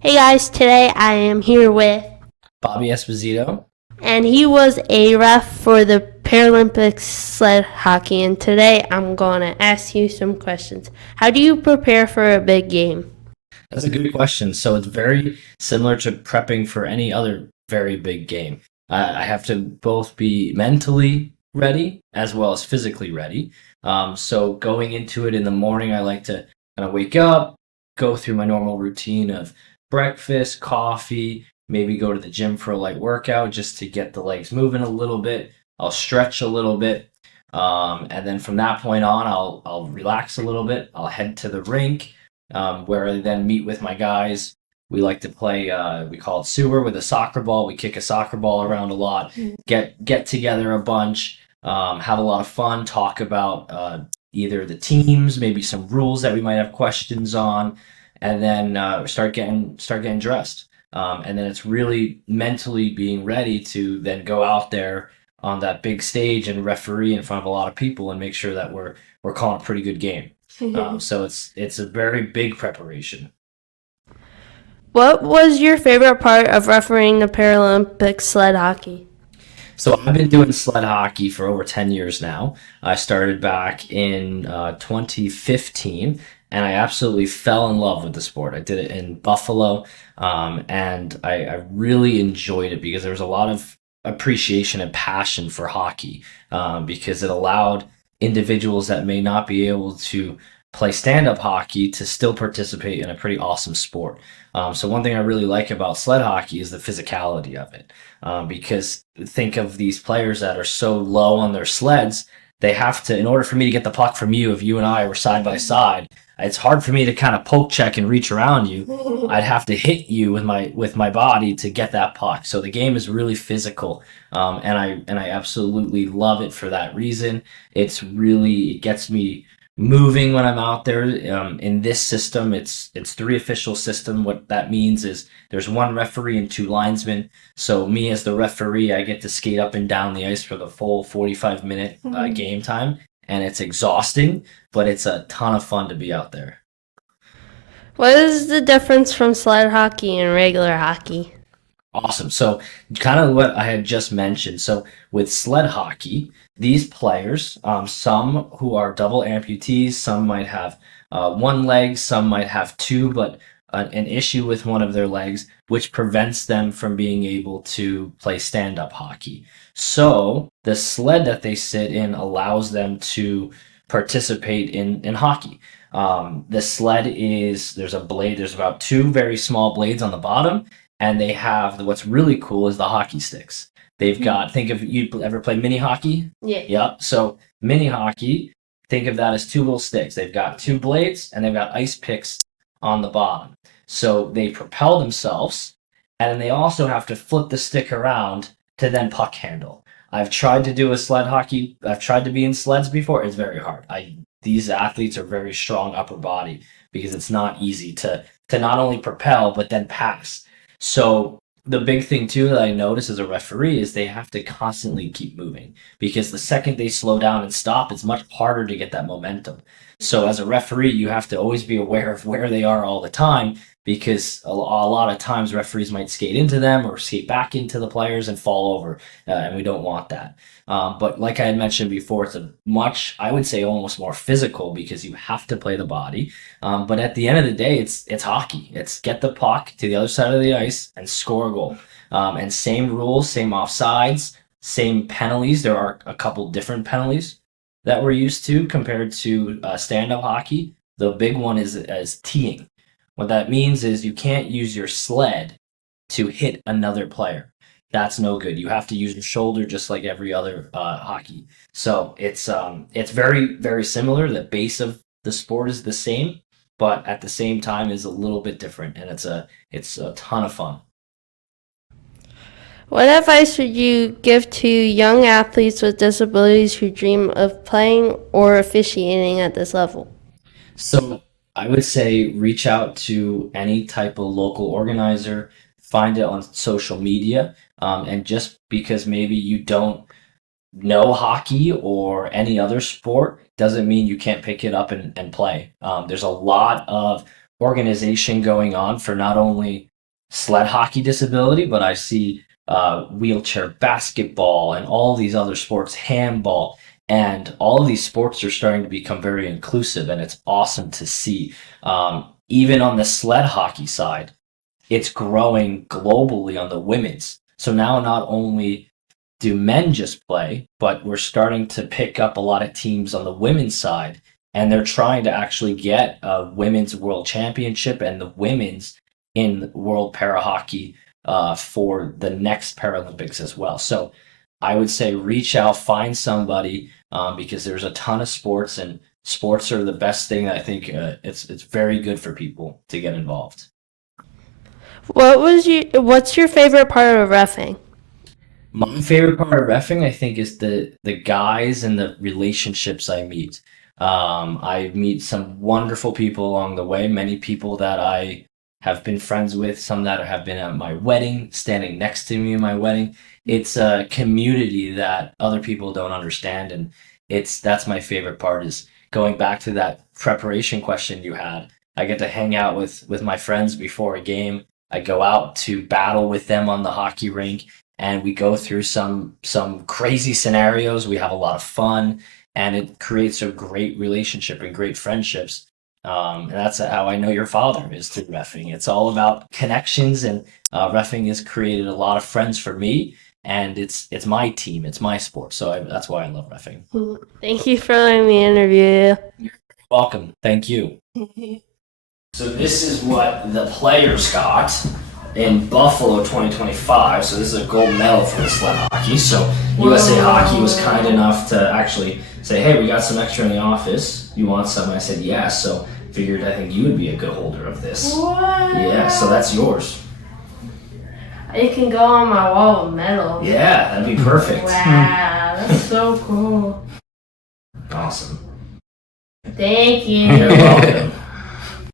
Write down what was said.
Hey guys, today I am here with, Bobby Esposito. and he was a ref for the Paralympics sled hockey. And today I'm going to ask you some questions. How do you prepare for a big game? That's a good question. So it's very similar to prepping for any other very big game. I have to both be mentally ready as well as physically ready. So going into it in the morning, I like to kind of wake up, go through my normal routine of breakfast, coffee, maybe go to the gym for a light workout just to get the legs moving a little bit. I'll stretch a little bit. And then from that point on, I'll relax a little bit. I'll head to the rink where I then meet with my guys. We like to play. We call it sewer with a soccer ball. We kick a soccer ball around a lot. Get together a bunch. Have a lot of fun. Talk about either the teams, maybe some rules that we might have questions on, and then start getting dressed. And then it's really mentally being ready to then go out there on that big stage and referee in front of a lot of people and make sure that we're calling a pretty good game. So it's a very big preparation. What was your favorite part of refereeing the Paralympic sled hockey? So I've been doing sled hockey for over 10 years now. I started back in 2015 and I absolutely fell in love with the sport. I did it in Buffalo, and I really enjoyed it because there was a lot of appreciation and passion for hockey, because it allowed individuals that may not be able to play stand-up hockey to still participate in a pretty awesome sport. So one thing I really like about sled hockey is the physicality of it, because think of these players that are so low on their sleds, they have to, in order for me to get the puck from you, if you and I were side by side, it's hard for me to kind of poke check and reach around you. I'd have to hit you with my body to get that puck. So the game is really physical, and I absolutely love it for that reason. It gets me moving when I'm out there. In this system, it's three official system. What that means is there's one referee and two linesmen. So me as the referee, I get to skate up and down the ice for the full 45-minute game time, and it's exhausting, but it's a ton of fun to be out there. What is the difference from sled hockey and regular hockey? Awesome. So, kind of what I had just mentioned. So, with sled hockey, these players, some who are double amputees, some might have one leg, some might have two, but an issue with one of their legs, which prevents them from being able to play stand up hockey. So, the sled that they sit in allows them to participate in hockey. The sled is, there's a blade, there's about two very small blades on the bottom, and they have what's really cool is the hockey sticks. They've got, think of, you ever play mini hockey? Yeah. Yep. So mini hockey, think of that as two little sticks. They've got two blades and they've got ice picks on the bottom. So they propel themselves, and then they also have to flip the stick around to then puck handle. I've tried to do a sled hockey. I've tried to be in sleds before. It's very hard. These athletes are very strong upper body because it's not easy to not only propel but then pass. So the big thing too that I notice as a referee is they have to constantly keep moving because the second they slow down and stop, it's much harder to get that momentum. So as a referee, you have to always be aware of where they are all the time because a lot of times referees might skate into them or skate back into the players and fall over, and we don't want that. But like I had mentioned before, it's a much, I would say, almost more physical because you have to play the body. But at the end of the day, it's hockey. It's get the puck to the other side of the ice and score a goal. And same rules, same offsides, same penalties. There are a couple different penalties that we're used to compared to stand-up hockey. The big one is as teeing. What that means is you can't use your sled to hit another player. That's no good. You have to use your shoulder just like every other hockey. So it's very very similar. The base of the sport is the same, but at the same time is a little bit different, and it's a ton of fun. What advice would you give to young athletes with disabilities who dream of playing or officiating at this level? So I would say reach out to any type of local organizer, find it on social media, and just because maybe you don't know hockey or any other sport doesn't mean you can't pick it up and play. There's a lot of organization going on for not only sled hockey disability, but I see wheelchair basketball and all these other sports, handball, and all of these sports are starting to become very inclusive, and it's awesome to see. Even on the sled hockey side, it's growing globally on the women's. So now not only do men just play, but we're starting to pick up a lot of teams on the women's side, and they're trying to actually get a women's world championship and the women's in world para hockey for the next Paralympics as well. So I would say reach out, find somebody because there's a ton of sports, and sports are the best thing. I think it's very good for people to get involved. What's your favorite part of reffing? My favorite part of reffing, I think, is the guys and the relationships I meet. I meet some wonderful people along the way. Many people that I have been friends with, some that have been at my wedding, standing next to me in my wedding. It's a community that other people don't understand, and that's my favorite part. Is going back to that preparation question you had. I get to hang out with my friends before a game. I go out to battle with them on the hockey rink, and we go through some crazy scenarios. We have a lot of fun, and it creates a great relationship and great friendships. And that's how I know your father is through reffing. It's all about connections, and reffing has created a lot of friends for me. And it's my team, it's my sport, so that's why I love reffing. Thank you for letting me interview you. You're welcome. Thank you. So this is what the players got in Buffalo 2025. So this is a gold medal for the sled hockey. So USA Hockey was kind enough to actually say, hey, we got some extra in the office. You want some? I said, yes. So figured I think you would be a good holder of this. What? Yeah, so that's yours. It can go on my wall with medals. Yeah, that'd be perfect. Wow, that's so cool. Awesome. Thank you. You're welcome.